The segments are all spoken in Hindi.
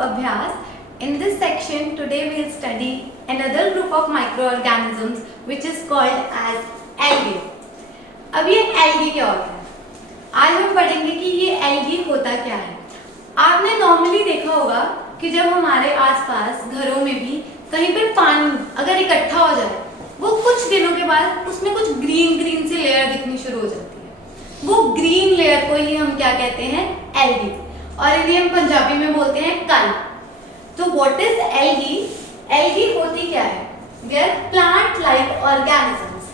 Abhyas. In this section, today we will study another group of microorganisms which is called as algae. अब ये algae क्या होता है? आज हम पढ़ेंगे कि ये algae होता क्या है. आपने नॉर्मली देखा होगा कि जब हमारे आसपास घरों में भी कहीं पर पानी अगर इकट्ठा हो जाए, वो कुछ दिनों के बाद उसमें कुछ ग्रीन सी लेयर दिखनी शुरू हो जाती है. वो ग्रीन लेयर को ही हम क्या कहते हैं? एल्गी. और इन्हें हम पंजाबी में बोलते हैं काई. तो व्हाट इज एल्गी? एल्गी होती क्या है? They are plant like organisms.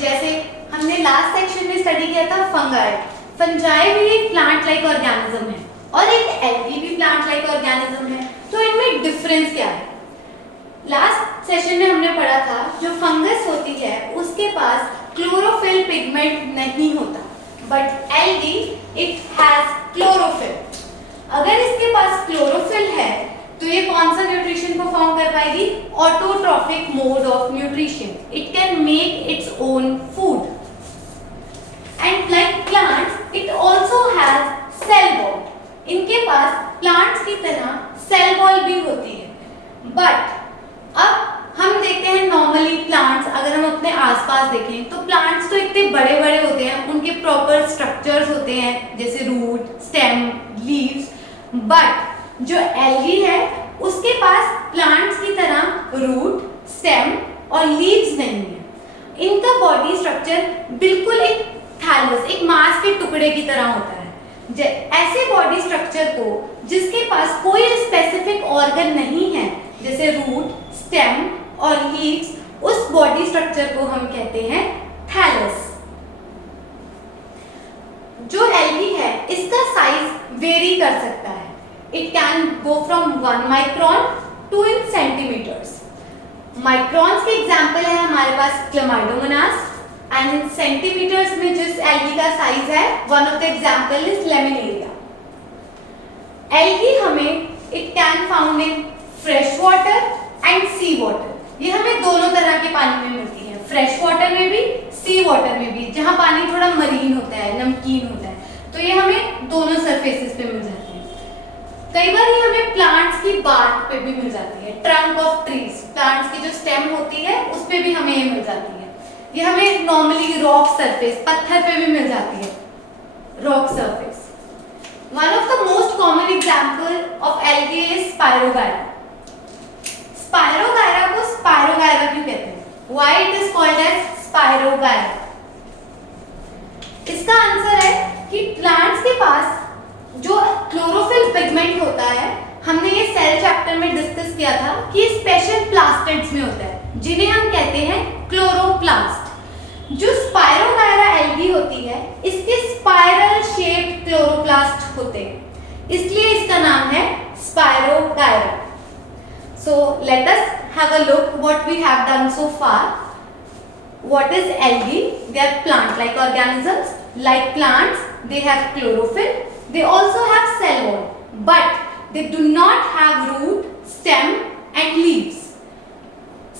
जैसे हमने लास्ट सेक्शन में स्टडी किया था फंगाई. फंजाई भी एक प्लांट लाइक ऑर्गेनिज्म है और एक एल्गी भी प्लांट लाइक ऑर्गेनिज्म है. तो इनमें डिफरेंस क्या है? लास्ट सेशन में हमने पढ़ा था जो फंगस होती है उसके पास क्लोरोफिल पिगमेंट नहीं होता, but algae it has chlorophyll. अगर इसके पास क्लोरोफिल है तो ये कौन सा न्यूट्रिशन परफॉर्म कर पाएगी? Autotrophic mode of nutrition. It can make its own food. And like plants it also has cell wall. इनके पास प्लांट्स की तरह सेल वॉल भी होती है. बट अब हम देखते हैं नॉर्मली प्लांट्स अगर हम अपने आसपास देखें तो प्लांट्स तो इतने बड़े बड़े होते हैं, उनके प्रॉपर स्ट्रक्चर्स होते हैं जैसे रूट, स्टेम, लीव्स. बट जो एल्गी है उसके पास प्लांट्स की तरह रूट, स्टेम और लीव्स नहीं है. इनका बॉडी स्ट्रक्चर बिल्कुल एक थैलस, एक मांस के टुकड़े की तरह होता है. ऐसे बॉडी स्ट्रक्चर को जिसके पास कोई स्पेसिफिक ऑर्गन नहीं है जैसे रूट, स्टेम और लीव्स, उस बॉडी स्ट्रक्चर को हम कहते हैं थैलस. जो एल्गी है इसका साइज वेरी कर सकता है. It can go from 1 micron to in centimeters. Microns के एग्जांपल है हमारे पास क्लेमाइडोमोनास. एंड इन सेंटीमीटर्स में जिस एल्गी का साइज है one of the example is Laminaria. Algae हमें it can found in fresh water and sea water. ये हमें दोनों तरह के पानी में मिलती है, फ्रेश वाटर में भी, सी वाटर में भी, जहां पानी थोड़ा मरीन होता है, नमकीन होता है. तो ये हमें दोनों सरफेसेस पे मिल जाती है. कई बार ये हमें प्लांट्स की बार्क पे भी मिल जाती है, ट्रंक ऑफ ट्रीज. प्लांट्स की जो स्टेम होती है उस पे भी हमें ये मिल जाती है. ये हमें नॉर्मली रॉक सरफेस, पत्थर पे भी मिल जाती है, rock surface. One of the most common example of algae is spirogyra. Spirogyra को स्पायरोगायरा क्यों कहते हैं? Why it is called as spirogyra? इसका आंसर है कि प्लांट्स के पास जो क्लोरोफिल पिगमेंट होता है, हमने ये सेल चैप्टर में डिस्कस किया था कि स्पेशल प्लास्टिड्स में होता है जिन्हें हम कहते हैं क्लोरोप्लास्ट. जो स्पायरोगायरा एल्गी होती है इसके स्पाइरल शेप्ड क्लोरोप्लास्ट होते हैं, इसलिए इसका नाम है spirogyra. So let us have a look what we have done so far. What is algae? They are plant-like organisms. Like plants, they have chlorophyll. They also have cell wall, but they do not have root, stem, and leaves.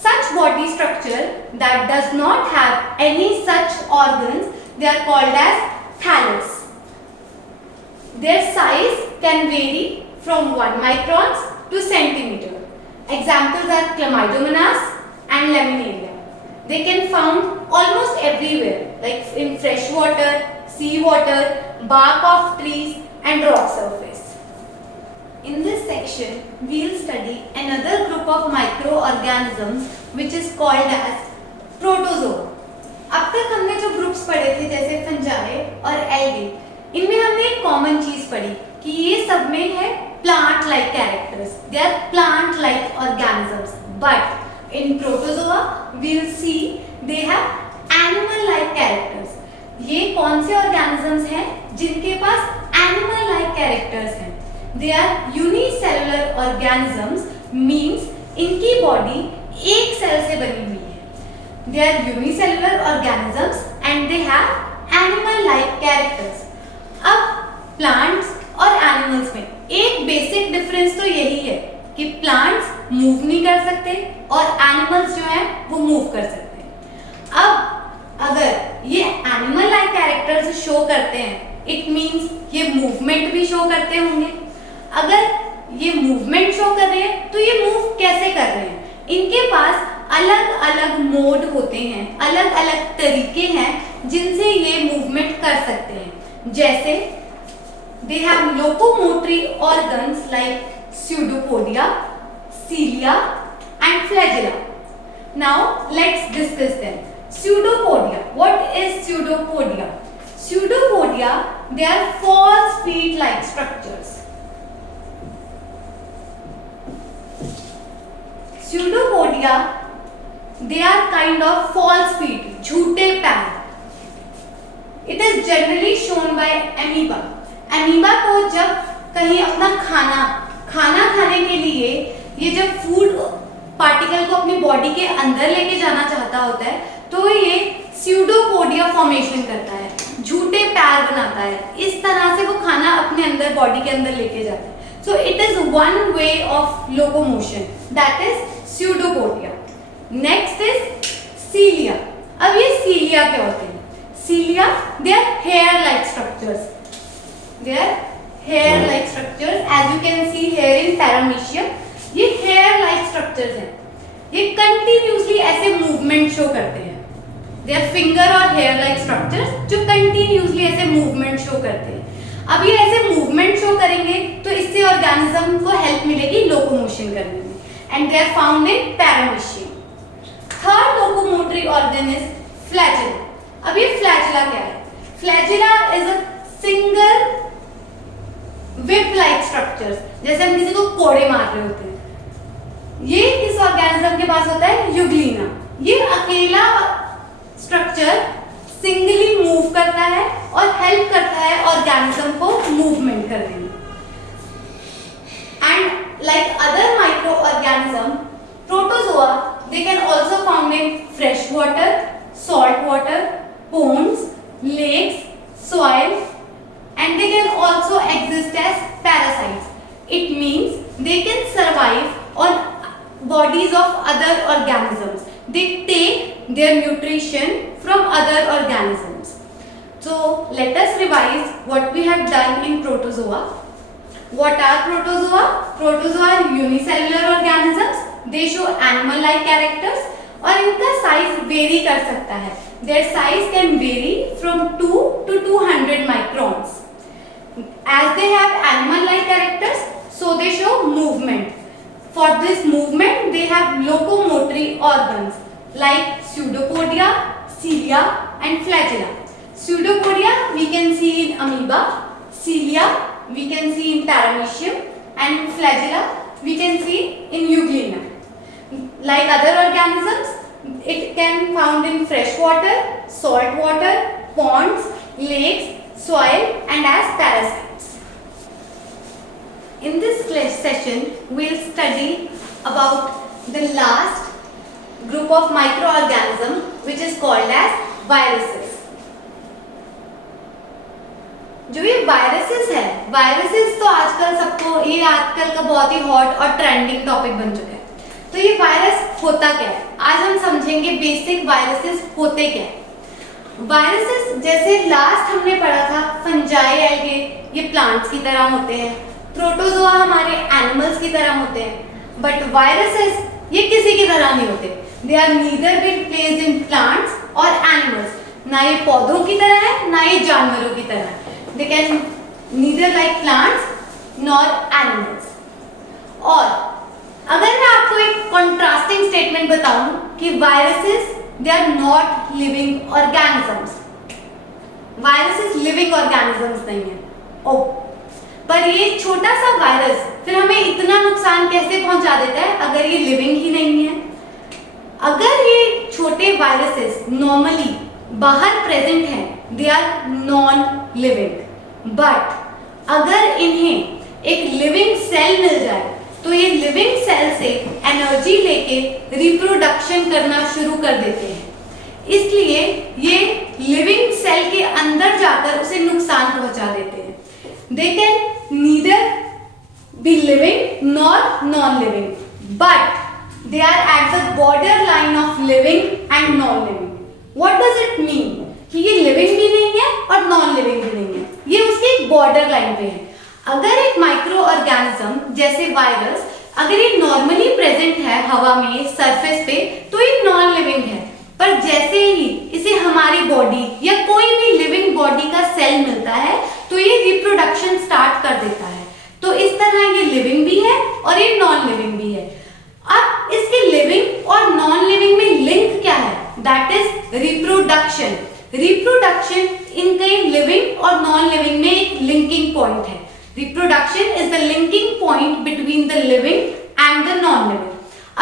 Such body structure that does not have any such organs, they are called as thallus. Their size can vary from 1 microns to centimeter. Examples are Chlamydomonas and Laminaria. They can found almost everywhere, like in fresh water, sea water, bark of trees and rock surface. In this section, we will study another group of microorganisms which is called as protozoa. अब तक हमने जो ग्रुप्स पढ़े थे जैसे फंजाई और एल्गी, इनमें हमने एक कॉमन चीज पढ़ी कि ये सब में है plant-like characters. They are plant-like organisms. But in protozoa, we will see they have animal-like characters. ये कौन से organisms हैं जिनके पास animal-like characters हैं? They are unicellular organisms, means इनकी body एक सेल से बनी हुई है. They are unicellular organisms and they have animal-like characters. अब plants और एनिमल्स में एक बेसिक डिफरेंस तो यही है कि प्लांट्स मूव नहीं कर सकते और एनिमल्स जो है वो मूव कर सकते हैं. अब अगर ये एनिमल लाइक कैरेक्टर्स शो करते हैं, इट मींस ये मूवमेंट भी शो करते होंगे. अगर ये मूवमेंट शो कर रहे हैं, तो ये मूव कैसे कर रहे हैं? इनके पास अलग अलग मोड होते हैं, अलग अलग तरीके हैं जिनसे ये मूवमेंट कर सकते हैं। जैसे they have locomotory organs like pseudopodia, cilia and flagella. Now let's discuss them. Pseudopodia. What is pseudopodia? Pseudopodia, they are false feet-like structures. Pseudopodia, they are kind of false feet, झूठे पैर. It is generally shown by amoeba. Amoeba को जब कहीं अपना खाना खाने के लिए ये जब फूड पार्टिकल को अपनी बॉडी के अंदर लेके जाना चाहता होता है, तो ये स्यूडोपोडिया फॉर्मेशन करता है, झूठे पैर बनाता है. इस तरह से वो खाना अपने अंदर बॉडी के अंदर लेके जाता है. So it is one way of locomotion, that is pseudopodia. Next is cilia. अब ये cilia क्या होते हैं? Cilia, they are hair-like structures. They are hair-like structures, as you can see here in paramecium. ये hair-like structures हैं. ये continuously ऐसे movement show करते हैं. They are finger और hair-like structures जो continuously ऐसे movement show करते हैं. अब ये ऐसे मूवमेंट शो करेंगे तो इससे ऑर्गेनिज्म को हेल्प मिलेगी लोकोमोशन करने में. And they are found in paramecium. Third locomotory organ is flagella. अब ये फ्लैजेला क्या है? Flagella is a single whip like structures. जैसे हम किसी को कोड़े मार रहे होते हैं, ये किस ऑर्गेनिज्म के पास होता है? यूग्लिना. ये अकेला स्ट्रक्चर सिंगली मूव करता है और हेल्प करता है ऑर्गेनिज्म को मूवमेंट करने में. And like other micro organism, protozoa, they can also found in fresh water, salt water, ponds, lakes, soil, and they can also exist as parasites. It means they can survive on bodies of other organisms. They take their nutrition from other organisms. So let us revise what we have done in protozoa. What are protozoa? Protozoa are unicellular organisms. They show animal-like characters और इनका size vary कर सकता है. Their size can vary from 2 to 200 microns. As they have animal-like characters, so they show movement. For this movement, they have locomotory organs like pseudopodia, cilia, and flagella. Pseudopodia we can see in amoeba, cilia we can see in paramecium, and flagella we can see in euglena. Like other organisms, it can found in fresh water, salt water, ponds, lakes, soil, and as parasites. In this session, we'll study about the last group of microorganisms, which is called as viruses. जो ये viruses है, viruses तो आजकल सबको, ये आजकल का बहुत ही हॉट और ट्रेंडिंग टॉपिक बन चुका है. तो ये वायरस होता क्या है? आज हम समझेंगे बेसिक वायरसेस होते क्या है. वायरसेस जैसे लास्ट हमने पढ़ा था, फंजाई, एल्गे, ये प्लांट्स की तरह होते हैं. प्रोटोजोआ हमारे एनिमल्स की तरह होते हैं. बट वायरसेस ये किसी की तरह नहीं होते. They are neither be placed in plants और एनिमल्स. ना ये पौधों की तरह है, ना ये जानवरों की तरह है. They can neither like plants nor animals. और अगर मैं आपको एक कॉन्ट्रास्टिंग स्टेटमेंट बताऊं कि viruses they are not living organisms. Viruses living organisms नहीं है. ओ, पर ये छोटा सा वायरस फिर हमें इतना नुकसान कैसे पहुंचा देता है अगर ये लिविंग ही नहीं है? अगर ये छोटे वायरसेस नॉर्मली बाहर प्रेजेंट हैं, they are non living. But अगर इन्हें एक लिविंग सेल मिल जाए तो ये लिविंग सेल से एनर्जी लेके रिप्रोडक्शन करना शुरू कर देते हैं. इसलिए ये लिविंग सेल के अंदर जाकर उसे नुकसान पहुंचा देते हैं. They can neither be living nor non-living, but they are at the borderline of living and non-living. What does it mean? कि ये living भी नहीं है और non-living भी नहीं है. ये उसके borderline पे है. अगर एक माइक्रो ऑर्गेनिज्म जैसे वायरस अगर ये नॉर्मली प्रेजेंट है हवा में सरफेस पे तो ये नॉन लिविंग है, पर जैसे ही इसे हमारी बॉडी या कोई भी लिविंग बॉडी का सेल मिलता है तो ये रिप्रोडक्शन स्टार्ट कर देता है। तो इस तरह ये लिविंग भी है और ये नॉन लिविंग भी है। अब इसके लिविंग और नॉन लिविंग में लिंक क्या है? That is reproduction. रिप्रोडक्शन इनके लिविंग और नॉन लिविंग में एक लिंकिंग पॉइंट है। Reproduction is the linking point between the living and the non living.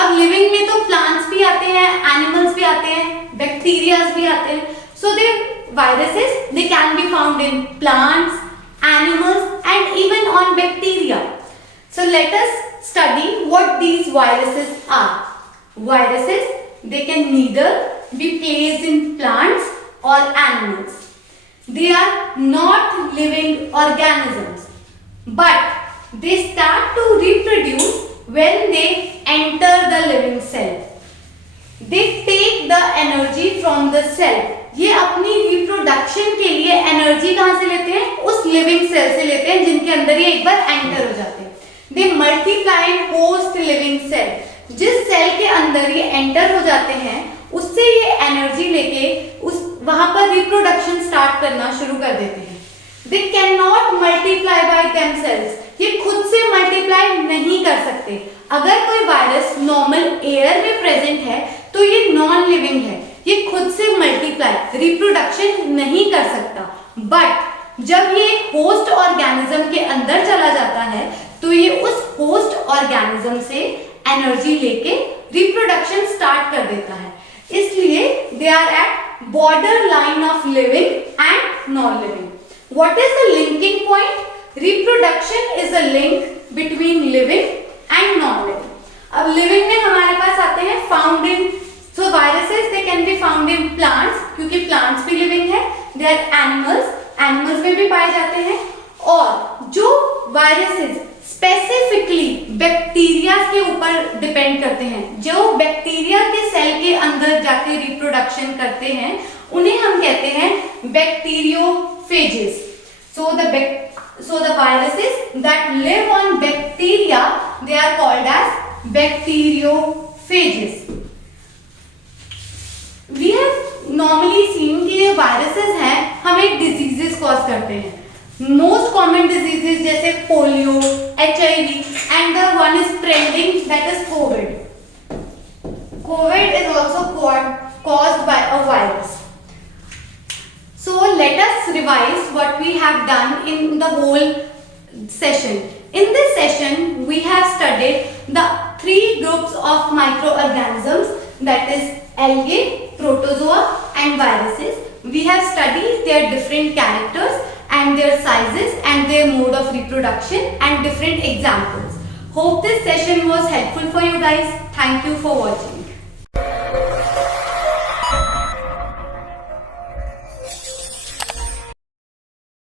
अब लिविंग में तो प्लांट्स भी आते हैं, एनिमल्स भी आते हैं, बैक्टीरियाज भी आते हैं। सो दे viruses they can be found in plants, animals and even on bacteria. So let us study what these viruses are. Viruses, they can neither be placed in plants or animals. They are not living organisms, but they start to reproduce when they enter the living cell. They take the energy from the cell. ये अपनी रिप्रोडक्शन के लिए एनर्जी कहाँ से लेते हैं? उस लिविंग सेल से लेते हैं जिनके अंदर ये एक बार एंटर हो जाते हैं। They multiply in host living cell. जिस सेल के अंदर ये एंटर हो जाते हैं उससे ये एनर्जी लेके उस वहां पर रिप्रोडक्शन स्टार्ट करना शुरू कर देते हैं। They can not multiply by themselves. ये खुद से मल्टीप्लाई नहीं कर सकते। अगर कोई वायरस नॉर्मल एयर में प्रेजेंट है तो ये नॉन लिविंग है, ये खुद से मल्टीप्लाई रिप्रोडक्शन नहीं कर सकता। बट जब ये होस्ट ऑर्गेनिज्म के अंदर चला जाता है तो ये उस होस्ट ऑर्गेनिज्म से एनर्जी लेके रिप्रोडक्शन स्टार्ट कर देता है। इसलिए they are at border line of living and non living. What is the linking point? Reproduction is a link between living and non living. अब लिविंग में हमारे पास आते हैं found in, so viruses they can be found in plants क्योंकि प्लांट्स भी लिविंग है। दे आर एनिमल्स, एनिमल्स में भी पाए जाते हैं। और जो वायरसेस स्पेसिफिकली बैक्टीरिया के ऊपर डिपेंड करते हैं, जो बैक्टीरिया के सेल के अंदर जाके रिप्रोडक्शन करते हैं, उन्हें हम कहते हैं bacteriophages. So the viruses that live on bacteria, they are called as bacteriophages. We have normally seen कि ये viruses हैं हमें diseases cause करते हैं। Most common diseases जैसे polio, HIV and the one is trending that is COVID. COVID is also caused by a virus. So let us revise what we have done in the whole session. In this session, we have studied the three groups of microorganisms, that is algae, protozoa and viruses. We have studied their different characters and their sizes and their mode of reproduction and different examples. Hope this session was helpful for you guys. Thank you for watching.